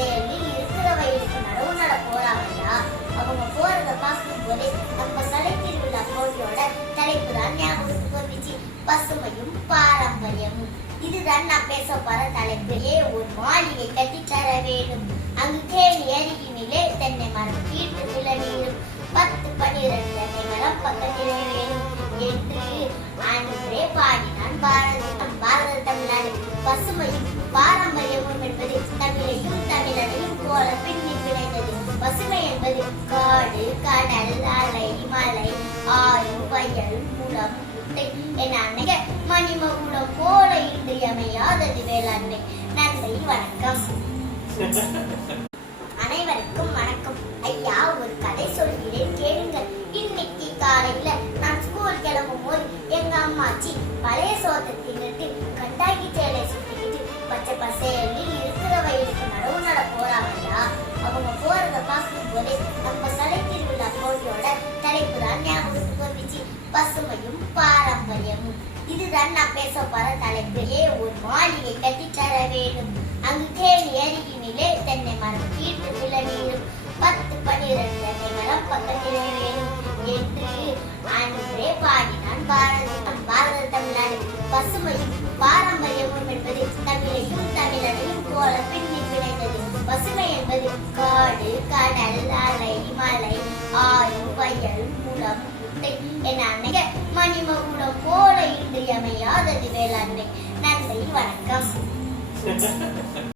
பசேல்னு இருக்கிற வயலுக்கு நடவு நட போறாங்கயா. அவங்க போறத பார்க்கும் போதே நம்ம கலை திருவிழா போட்டியோட தலைப்பு தான் ஞாபகத்துக்கு வந்துச்சு. பசுமையும் பாரம்பரியமும். இதுதான் நான் பேச போற தலைப்பு. ஒரு மாளிகை கட்டி தர வேண்டும். அங்கு கேணி அருகினிலே தென்னை மரம் கீழ்த்து நிலநீரும் 10-12 தென்னை மரம் பக்கத்திலே வேணும் என்று அன்றே பாடினான் பாரத தமிழ்நாடு. பசுமையும் பாரம்பரியமும் என்பது தமிழையும் தமிழனையும் போல பின்னி பிணைந்தது. பசுமை என்பது காடு, கடல், அலை, மலை, ஆறு, வயல், குளம், குட்டை என அநேக மணிமகுடம் போல இன்றியமையாதது வேளாண்மை. நன்றி, வணக்கம். அனைவருக்கும் வணக்கம். ஐயா, ஒரு கதை சொல்கிறேன், கேளுங்கள். இன்னைக்கு காலையில நான் ஸ்கூல் கிளம்பும் போது எங்க அம்மாச்சி பழைய சோதத்திலிருந்து கண்டாகி சேலை சுத்திக்கிட்டு பச்சை பசேல்னு இருக்கிற வயலுக்கு நடவு நட போறாங்கயா. அவங்க போறத பார்க்கும் போதே நம்ம கலை திருவிழா போட்டியோட தலைப்பு தான் ஞாபகத்துக்கு வந்துச்சு. பசுமையும் பாரம்பரியமும். இதுதான் நான் பேச போற தலைப்பு. ஒரு மாளிகை கட்டி தர வேண்டும். அங்கு கேணி அருகினிலே தென்னை மரம் கீழ்த்து நிலநீரும் 10-12 தென்னை மரம் பக்கத்திலே வேணும் என்று அன்றே பாடினான் பாரத தமிழ்நாடு. பசுமையும் பாரம்பரியமும் என்பது தமிழையும் தமிழனையும் போல பின்னி பிணைந்தது. பசுமை என்பது காடு, கடல், அலை, மலை, ஆறு, வயல், குளம், குட்டை என அநேக மணிமகுடம் போல இன்றியமையாதது வேளாண்மை. நன்றி, வணக்கம்.